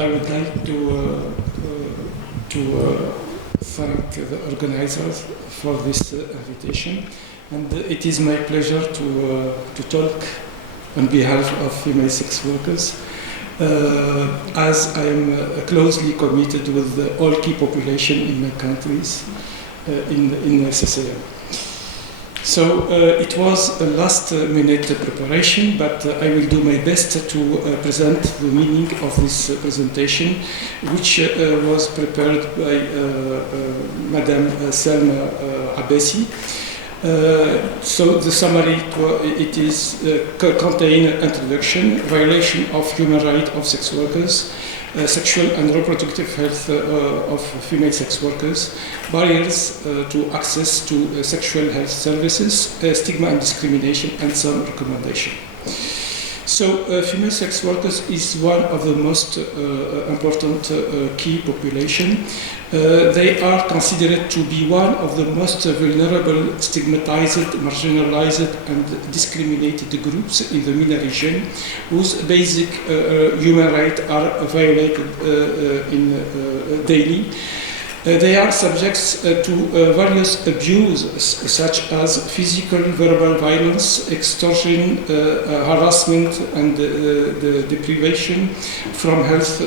I would like to thank the organizers for this invitation, and it is my pleasure to talk on behalf of female sex workers, as I am closely committed with the all key population in my countries in SSAM. So it was a last-minute preparation, but I will do my best to present the meaning of this presentation, which was prepared by Madame Selma Abessi. So the summary, it is contain introduction, violation of human rights of sex workers, sexual and reproductive health of female sex workers, barriers to access to sexual health services, stigma and discrimination, and some recommendation. So female sex workers is one of the most important key population. They are considered to be one of the most vulnerable, stigmatized, marginalized, and discriminated groups in the MENA region, whose basic human rights are violated daily. They are subjects to various abuses, such as physical, verbal violence, extortion, harassment, and the deprivation from health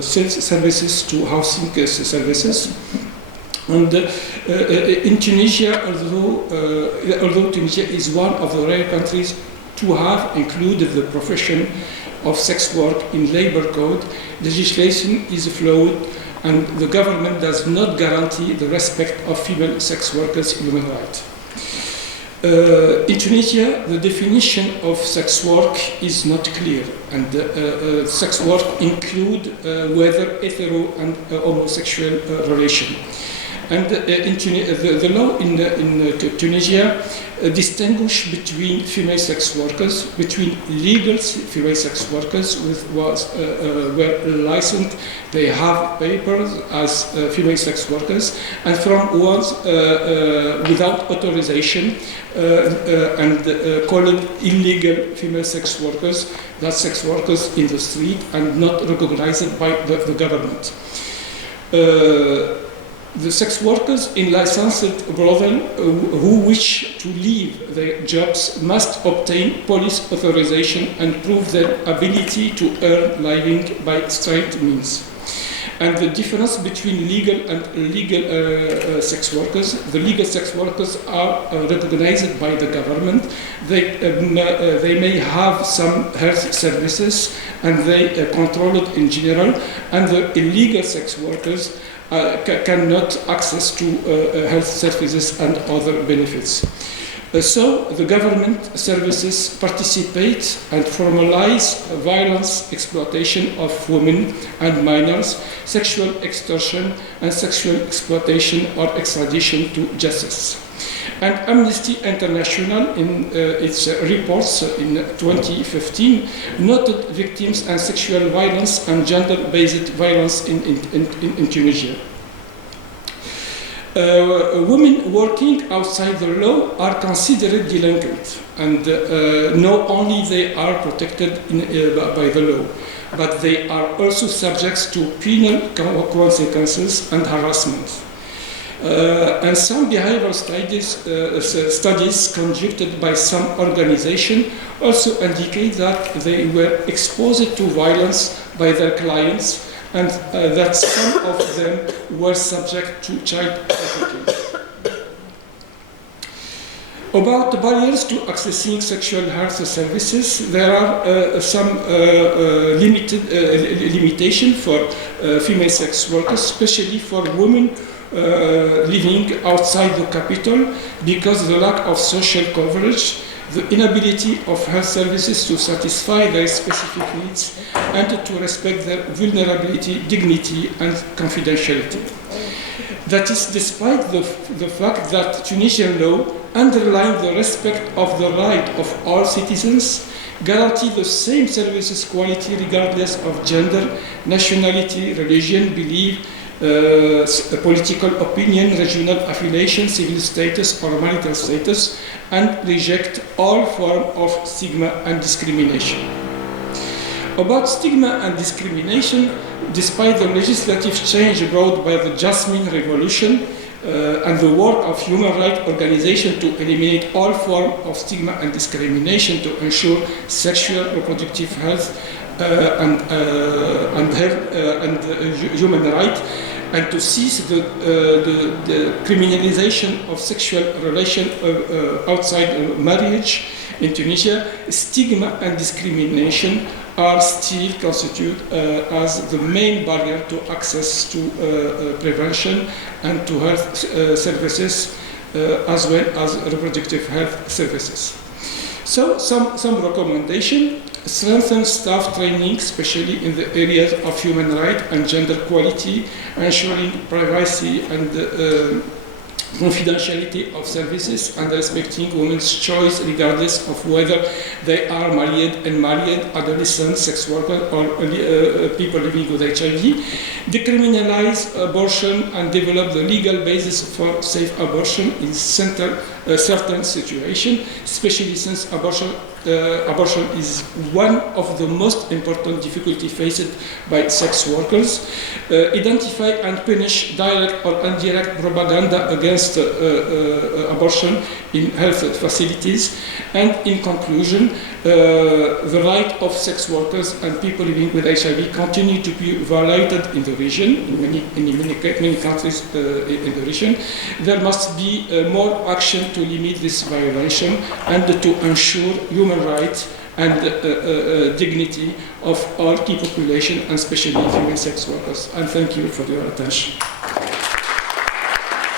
services to housing services. And in Tunisia, although Tunisia is one of the rare countries to have included the profession of sex work in labor code, legislation is flawed, and the government does not guarantee the respect of female sex workers' human rights. In Tunisia, the definition of sex work is not clear, and sex work include whether hetero and homosexual relation. And the law in Tunisia distinguish between female sex workers, between legal female sex workers were licensed, they have papers as female sex workers, and from ones without authorization and called illegal female sex workers, that sex workers in the street and not recognized by the government. The sex workers in licensed brothel who wish to leave their jobs must obtain police authorization and prove their ability to earn living by straight means. And the difference between legal and illegal sex workers, the legal sex workers are recognized by the government. They may have some health services and they control it in general, and the illegal sex workers cannot access to health services and other benefits. So the government services participate and formalize violence, exploitation of women and minors, sexual extortion and sexual exploitation or extradition to justice. And Amnesty International, in its reports in 2015, noted victims and sexual violence and gender-based violence in Tunisia. Women working outside the law are considered delinquent, and not only they are protected by the law, but they are also subject to penal consequences and harassment. And some behavioral studies conducted by some organizations also indicate that they were exposed to violence by their clients, and that some of them were subject to child trafficking. About the barriers to accessing sexual health services, there are some limitation for female sex workers, especially for women living outside the capital, because of the lack of social coverage, the inability of health services to satisfy their specific needs, and to respect their vulnerability, dignity, and confidentiality. That is despite the fact that Tunisian law underlines the respect of the right of all citizens, guarantee the same services quality regardless of gender, nationality, religion, belief, political opinion, regional affiliation, civil status, or marital status, and reject all forms of stigma and discrimination. About stigma and discrimination, despite the legislative change brought by the Jasmine Revolution and the work of human rights organizations to eliminate all forms of stigma and discrimination to ensure sexual reproductive health and human rights, and to cease the criminalization of sexual relation outside marriage in Tunisia, stigma and discrimination are still constituted as the main barrier to access to prevention and to health services as well as reproductive health services. So some recommendation: strengthen staff training, especially in the areas of human rights and gender equality, ensuring privacy and confidentiality of services and respecting women's choice regardless of whether they are married, unmarried, adolescents, sex workers, or people living with HIV. Decriminalize abortion and develop the legal basis for safe abortion in certain situations, especially since abortion is one of the most important difficulties faced by sex workers. Identify and punish direct or indirect propaganda against abortion in health facilities. And in conclusion, the right of sex workers and people living with HIV continue to be violated in the region, in many countries in the region. There must be more action to limit this violation and to ensure human rights and dignity of all key population, and especially female sex workers. And thank you for your attention.